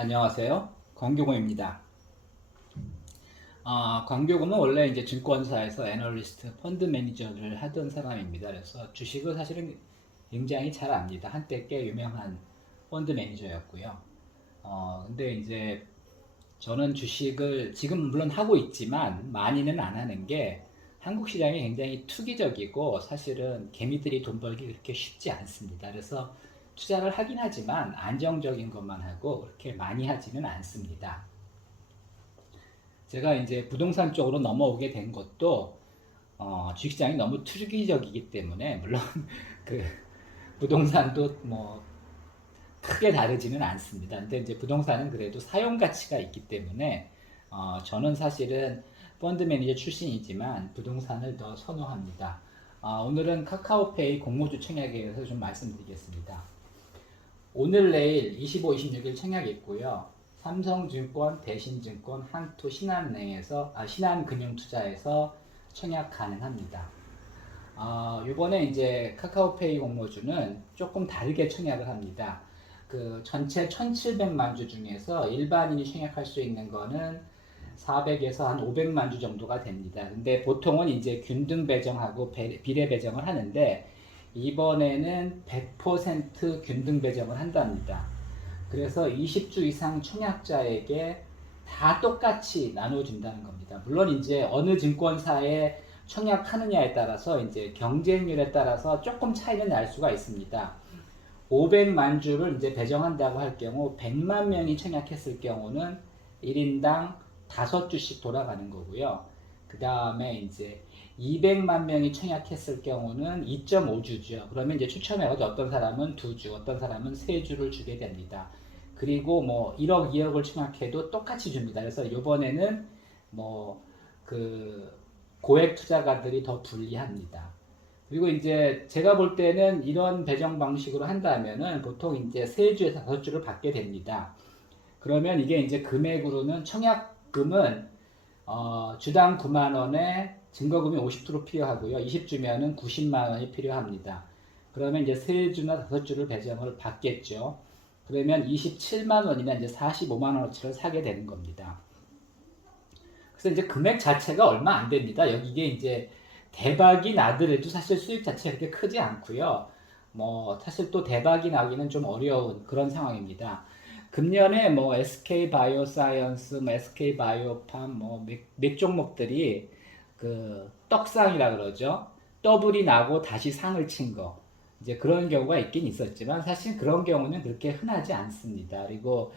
안녕하세요. 광교공입니다. 광교공은 원래 이제 증권사에서 애널리스트, 펀드 매니저를 하던 사람입니다. 그래서 주식을 사실은 굉장히 잘 압니다. 한때 꽤 유명한 펀드 매니저였고요. 근데 이제 저는 주식을 지금 물론 하고 있지만 많이는 안 하는 게 한국 시장이 굉장히 투기적이고 사실은 개미들이 돈 벌기 그렇게 쉽지 않습니다. 그래서 투자를 하긴 하지만 안정적인 것만 하고 그렇게 많이 하지는 않습니다. 제가 이제 부동산 쪽으로 넘어오게 된 것도 주식시장이 너무 투기적이기 때문에 물론 그 부동산도 뭐 크게 다르지는 않습니다. 근데 이제 부동산은 그래도 사용 가치가 있기 때문에 저는 사실은 펀드 매니저 출신이지만 부동산을 더 선호합니다. 오늘은 카카오페이 공모주 청약에 대해서 좀 말씀드리겠습니다. 오늘 내일 25, 26일 청약이 있고요. 삼성증권, 대신증권, 한투, 신한은행에서 신한금융투자에서 청약 가능합니다. 이번에 이제 카카오페이 공모주는 조금 다르게 청약을 합니다. 그 전체 1,700만 주 중에서 일반인이 청약할 수 있는 거는 400에서 한 500만 주 정도가 됩니다. 근데 보통은 이제 균등 배정하고 비례 배정을 하는데 이번에는 100% 균등 배정을 한답니다. 그래서 20주 이상 청약자에게 다 똑같이 나눠준다는 겁니다. 물론 이제 어느 증권사에 청약하느냐에 따라서 이제 경쟁률에 따라서 조금 차이는 날 수가 있습니다. 500만 주를 이제 배정한다고 할 경우 100만 명이 청약했을 경우는 1인당 5주씩 돌아가는 거고요. 그 다음에 이제 200만 명이 청약했을 경우는 2.5주죠. 그러면 이제 추첨해가지고 어떤 사람은 2주, 어떤 사람은 3주를 주게 됩니다. 그리고 뭐 1억, 2억을 청약해도 똑같이 줍니다. 그래서 이번에는 뭐 그 고액 투자가들이 더 불리합니다. 그리고 이제 제가 볼 때는 이런 배정 방식으로 한다면은 보통 이제 3주에서 5주를 받게 됩니다. 그러면 이게 이제 금액으로는 청약금은 주당 9만 원에 증거금이 50% 필요하고요. 20주면은 90만 원이 필요합니다. 그러면 이제 3주나 5주를 배정을 받겠죠. 그러면 27만 원이나 이제 45만 원어치를 사게 되는 겁니다. 그래서 이제 금액 자체가 얼마 안 됩니다. 여기 이게 이제 대박이 나더라도 사실 수익 자체가 그렇게 크지 않고요. 뭐 사실 또 대박이 나기는 좀 어려운 그런 상황입니다. 금년에 뭐 SK 바이오사이언스, 뭐 SK 바이오팜 몇 종목들이 그 떡상이라 그러죠. 더블이 나고 다시 상을 친 거. 이제 그런 경우가 있긴 있었지만 사실 그런 경우는 그렇게 흔하지 않습니다. 그리고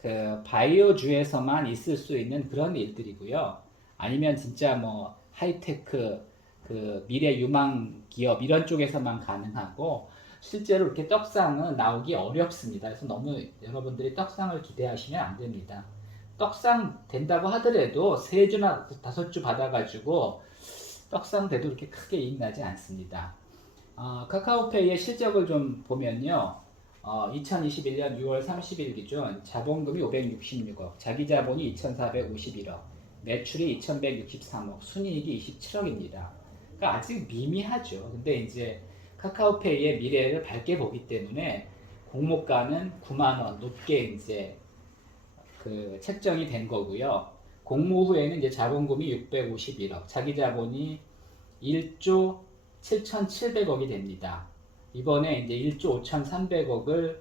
그 바이오주에서만 있을 수 있는 그런 일들이고요. 아니면 진짜 뭐 하이테크 그 미래 유망 기업 이런 쪽에서만 가능하고 실제로 이렇게 떡상은 나오기 어렵습니다. 그래서 너무 여러분들이 떡상을 기대하시면 안 됩니다. 떡상 된다고 하더라도 3주나 5주 받아가지고 떡상 돼도 그렇게 크게 이익 나지 않습니다. 카카오페이의 실적을 좀 보면요. 2021년 6월 30일 기준 자본금이 566억, 자기 자본이 2,451억, 매출이 2,163억, 순이익이 27억입니다. 그러니까 아직 미미하죠. 근데 이제 카카오페이의 미래를 밝게 보기 때문에 공모가는 9만 원 높게 이제 그 책정이 된 거고요. 공모 후에는 이제 자본금이 651억, 자기 자본이 1조 7,700억이 됩니다. 이번에 이제 1조 5,300억을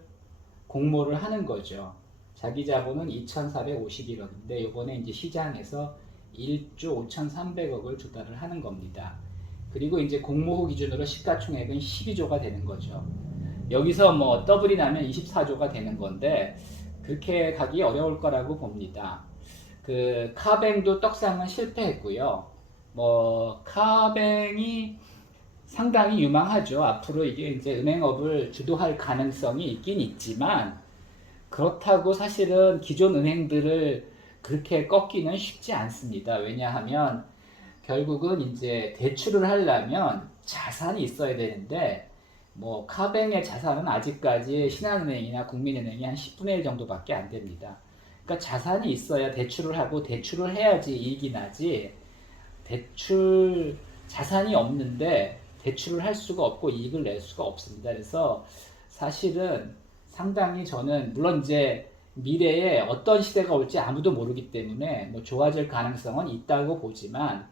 공모를 하는 거죠. 자기 자본은 2,451억인데 이번에 이제 시장에서 1조 5,300억을 조달을 하는 겁니다. 그리고 이제 공모 후 기준으로 시가총액은 12조가 되는 거죠. 여기서 뭐 더블이 나면 24조가 되는 건데 그렇게 가기 어려울 거라고 봅니다. 그 카뱅도 떡상은 실패했고요. 뭐 카뱅이 상당히 유망하죠. 앞으로 이게 이제 은행업을 주도할 가능성이 있긴 있지만 그렇다고 사실은 기존 은행들을 그렇게 꺾기는 쉽지 않습니다. 왜냐하면 결국은 이제 대출을 하려면 자산이 있어야 되는데 뭐 카뱅의 자산은 아직까지 신한은행이나 국민은행이 한 10분의 1 정도밖에 안 됩니다. 그러니까 자산이 있어야 대출을 하고 대출을 해야지 이익이 나지 대출 자산이 없는데 대출을 할 수가 없고 이익을 낼 수가 없습니다. 그래서 사실은 상당히 저는 물론 이제 미래에 어떤 시대가 올지 아무도 모르기 때문에 뭐 좋아질 가능성은 있다고 보지만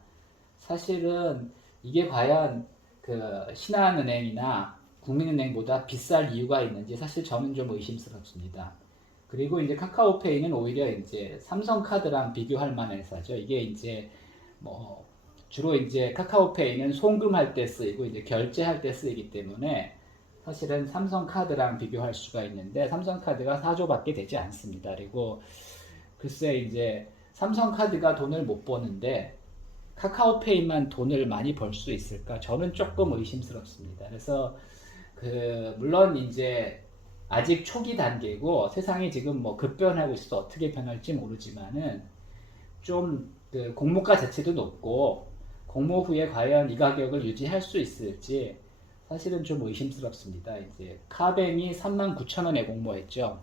사실은 이게 과연 그 신한은행이나 국민은행보다 비쌀 이유가 있는지 사실 저는 좀 의심스럽습니다. 그리고 이제 카카오페이는 오히려 이제 삼성카드랑 비교할 만한 회사죠. 이게 이제 뭐 주로 이제 카카오페이는 송금할 때 쓰이고 이제 결제할 때 쓰이기 때문에 사실은 삼성카드랑 비교할 수가 있는데 삼성카드가 4조밖에 되지 않습니다. 그리고 글쎄 이제 삼성카드가 돈을 못 버는데 카카오페이만 돈을 많이 벌 수 있을까? 저는 조금 의심스럽습니다. 그래서 물론 이제 아직 초기 단계고 세상이 지금 뭐 급변하고 있어서 어떻게 변할지 모르지만은 좀그 공모가 자체도 높고 공모 후에 과연 이 가격을 유지할 수 있을지 사실은 좀 의심스럽습니다. 이제 카뱅이 39,000원에 공모했죠.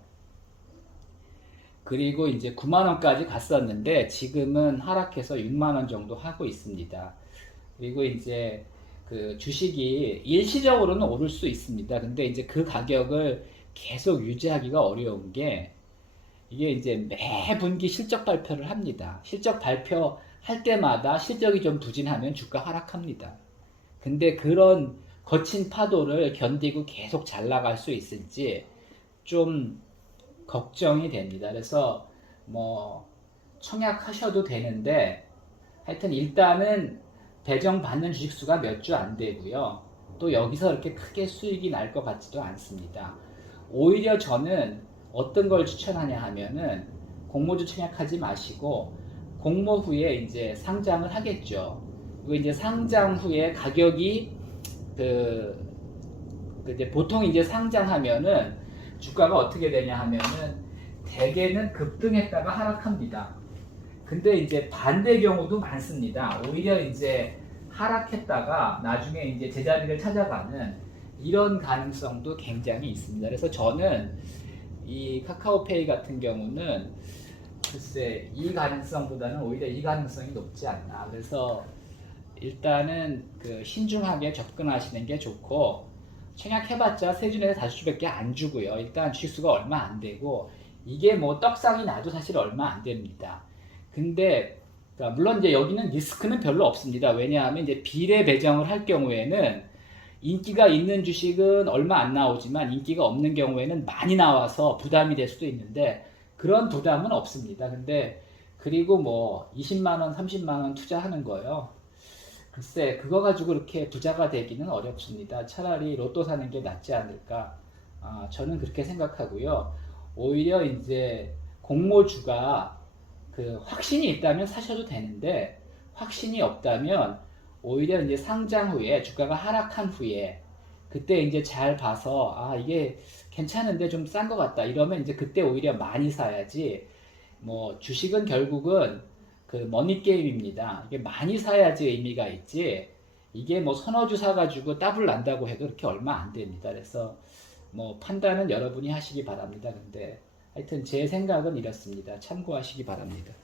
그리고 이제 9만 원까지 갔었는데 지금은 하락해서 6만 원 정도 하고 있습니다. 그리고 이제 그 주식이 일시적으로는 오를 수 있습니다. 근데 이제 그 가격을 계속 유지하기가 어려운 게 이게 이제 매 분기 실적 발표를 합니다. 실적 발표할 때마다 실적이 좀 부진하면 주가 하락합니다. 근데 그런 거친 파도를 견디고 계속 잘 나갈 수 있을지 좀 걱정이 됩니다. 그래서 뭐 청약하셔도 되는데 하여튼 일단은 배정받는 주식수가 몇 주 안 되고요. 또 여기서 이렇게 크게 수익이 날 것 같지도 않습니다. 오히려 저는 어떤 걸 추천하냐 하면은 공모주 청약하지 마시고 공모 후에 이제 상장을 하겠죠. 그리고 이제 상장 후에 가격이 이제 보통 이제 상장하면은 주가가 어떻게 되냐 하면은 대개는 급등했다가 하락합니다. 근데 이제 반대 경우도 많습니다. 오히려 이제 하락했다가 나중에 이제 제자리를 찾아가는 이런 가능성도 굉장히 있습니다. 그래서 저는 이 카카오페이 같은 경우는 글쎄 이 가능성보다는 오히려 이 가능성이 높지 않나. 그래서 일단은 그 신중하게 접근하시는 게 좋고 청약해봤자 3주에서 5주밖에 안 주고요. 일단 주식수가 얼마 안 되고 이게 뭐 떡상이 나도 사실 얼마 안 됩니다. 근데 그러니까 물론 이제 여기는 리스크는 별로 없습니다. 왜냐하면 이제 비례 배정을 할 경우에는 인기가 있는 주식은 얼마 안 나오지만 인기가 없는 경우에는 많이 나와서 부담이 될 수도 있는데 그런 부담은 없습니다. 근데 그리고 뭐 20만 원, 30만 원 투자하는 거요. 글쎄 그거 가지고 이렇게 부자가 되기는 어렵습니다. 차라리 로또 사는 게 낫지 않을까. 저는 그렇게 생각하고요. 오히려 이제 공모주가 그 확신이 있다면 사셔도 되는데 확신이 없다면 오히려 이제 상장 후에 주가가 하락한 후에 그때 이제 잘 봐서 이게 괜찮은데 좀 싼 것 같다 이러면 이제 그때 오히려 많이 사야지. 뭐 주식은 결국은 그 머니 게임입니다. 이게 많이 사야지 의미가 있지. 이게 뭐 서너 주 사가지고 더블 난다고 해도 그렇게 얼마 안 됩니다. 그래서 뭐 판단은 여러분이 하시기 바랍니다. 근데 하여튼 제 생각은 이렇습니다. 참고하시기 바랍니다.